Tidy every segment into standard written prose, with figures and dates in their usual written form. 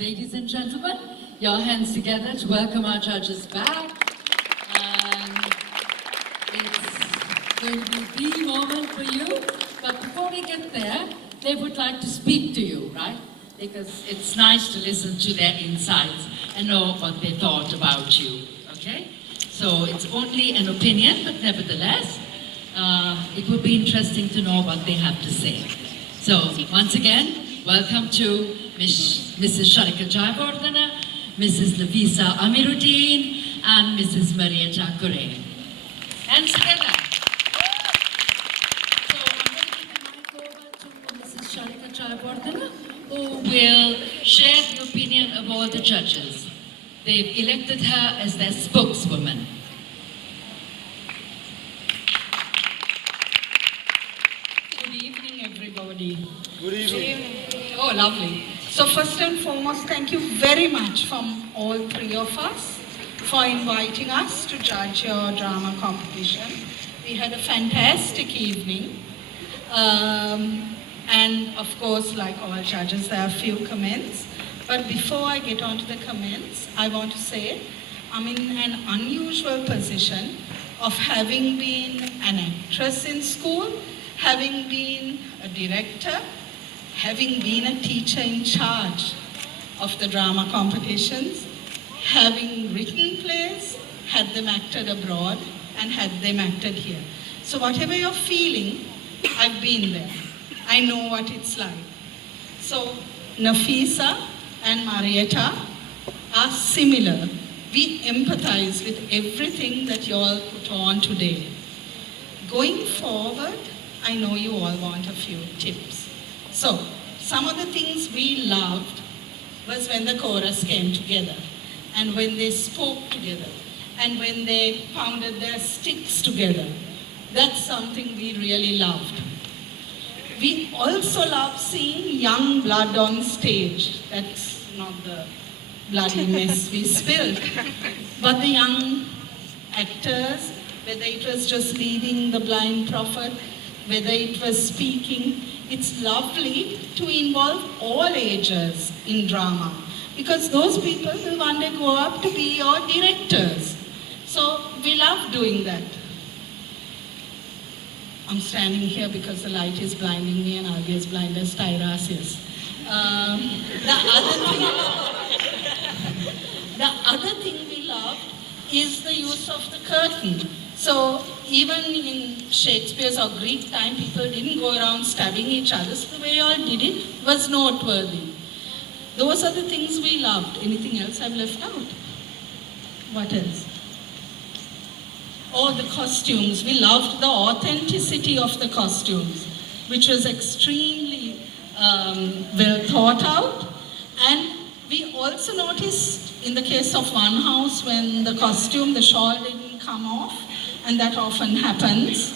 Ladies and gentlemen, your hands together to welcome our judges back. And it's going to be the moment for you. But before we get there, they would like to speak to you, right? Because it's nice to listen to their insights and know what they thought about you, okay? So it's only an opinion, but nevertheless, it would be interesting to know what they have to say. So once again, welcome to Mrs. Sharika Jayewardene, Mrs. Nafeesa Amiruddeen, and Mrs. Marietta Cooray. Hands together. So I'm going to give the mic over to Mrs. Sharika Jayewardene, who will share the opinion of all the judges. They've elected her as their spokeswoman. Good evening, everybody. Good evening. Oh, lovely. So first and foremost, thank you very much from all three of us for inviting us to judge your drama competition. We had a fantastic evening. And of course, like all judges, there are a few comments. But before I get on to the comments, I want to say I'm in an unusual position of having been an actress in school, having been a director, having been a teacher in charge of the drama competitions, having written plays, had them acted abroad, and had them acted here. So whatever you're feeling, I've been there. I know what it's like. So Nafeesa and Marietta are similar. We empathize with everything that you all put on today. Going forward, I know you all want a few tips. So, some of the things we loved was when the chorus came together, and when they spoke together, and when they pounded their sticks together. That's something we really loved. We also love seeing young blood on stage. That's not the bloody mess we spilled, but the young actors, whether it was just leading the blind prophet, whether it was speaking. It's lovely to involve all ages in drama, because those people will one day grow up to be your directors. So we love doing that. I'm standing here because the light is blinding me and I'll be as blind as Tyras is. The other thing we love is the use of the curtain. So even in Shakespeare's or Greek time, people didn't go around stabbing each other. So the way you all did it was noteworthy. Those are the things we loved. Anything else I've left out? What else? Oh, the costumes. We loved the authenticity of the costumes, which was extremely well thought out. And we also noticed in the case of one house, when the costume, the shawl didn't come off, and that often happens,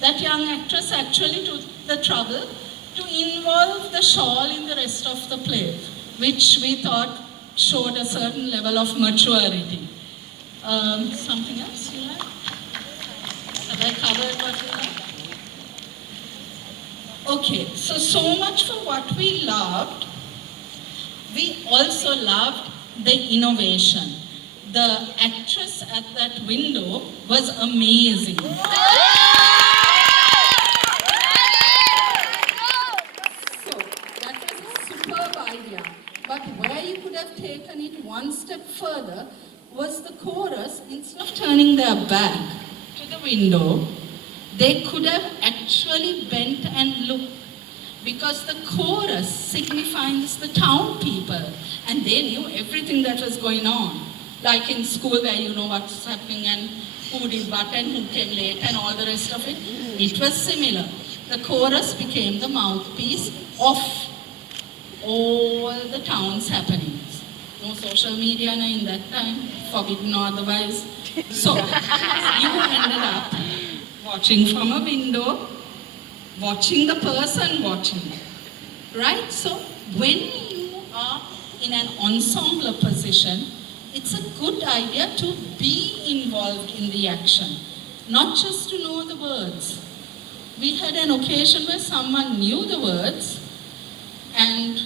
that young actress actually took the trouble to involve the shawl in the rest of the play, which we thought showed a certain level of maturity. Something else you like? Have I covered what you like? Okay, so much for what we loved. We also loved the innovation. The actress at that window was amazing. So, that was a superb idea. But where you could have taken it one step further was the chorus. Instead of turning their back to the window, they could have actually bent and looked, because the chorus signifies the town people, and they knew everything that was going on. Like in school where you know what's happening and who did what and who came late and all the rest of it. It was similar. The chorus became the mouthpiece of all the town's happenings. No social media in that time, forbidden or otherwise. So you ended up watching from a window, watching the person watching. Right? So when you are in an ensemble position, it's a good idea to be involved in the action, not just to know the words. We had an occasion where someone knew the words and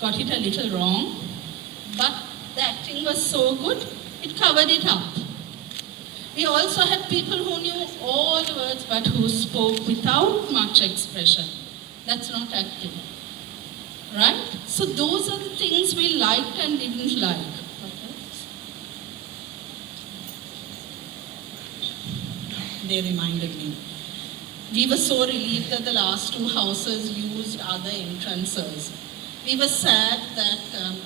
got it a little wrong, but the acting was so good, it covered it up. We also had people who knew all the words but who spoke without much expression. That's not acting. Right? So those are the things we liked and didn't like. They reminded me. We were so relieved that the last two houses used other entrances. We were sad that,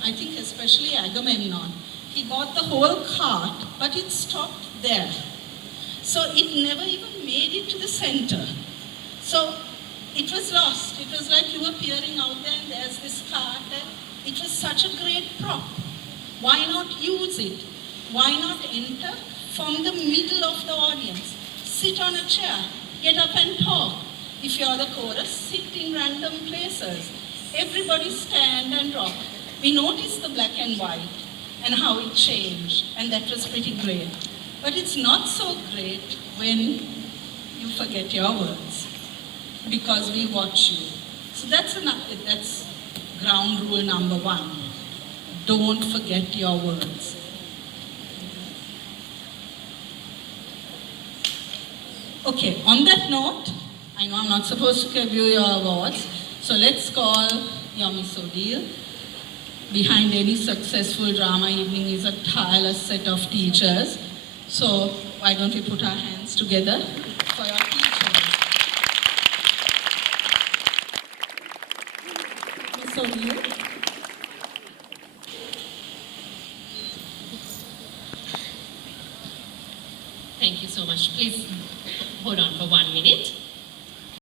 I think especially Agamemnon, he bought the whole cart, but it stopped there. So it never even made it to the center. So it was lost. It was like you were peering out there and there's this cart, and it was such a great prop. Why not use it? Why not enter from the middle of the audience? Sit on a chair, get up and talk. If you're the chorus, sit in random places. Everybody stand and rock. We noticed the black and white and how it changed, and that was pretty great. But it's not so great when you forget your words, because we watch you. So that's ground rule number 1. Don't forget your words. Okay, on that note, I know I'm not supposed to give you your awards, so let's call your Miss O'Deal. Behind any successful drama evening is a tireless set of teachers. So why don't we put our hands together for your teachers. Miss O'Deal.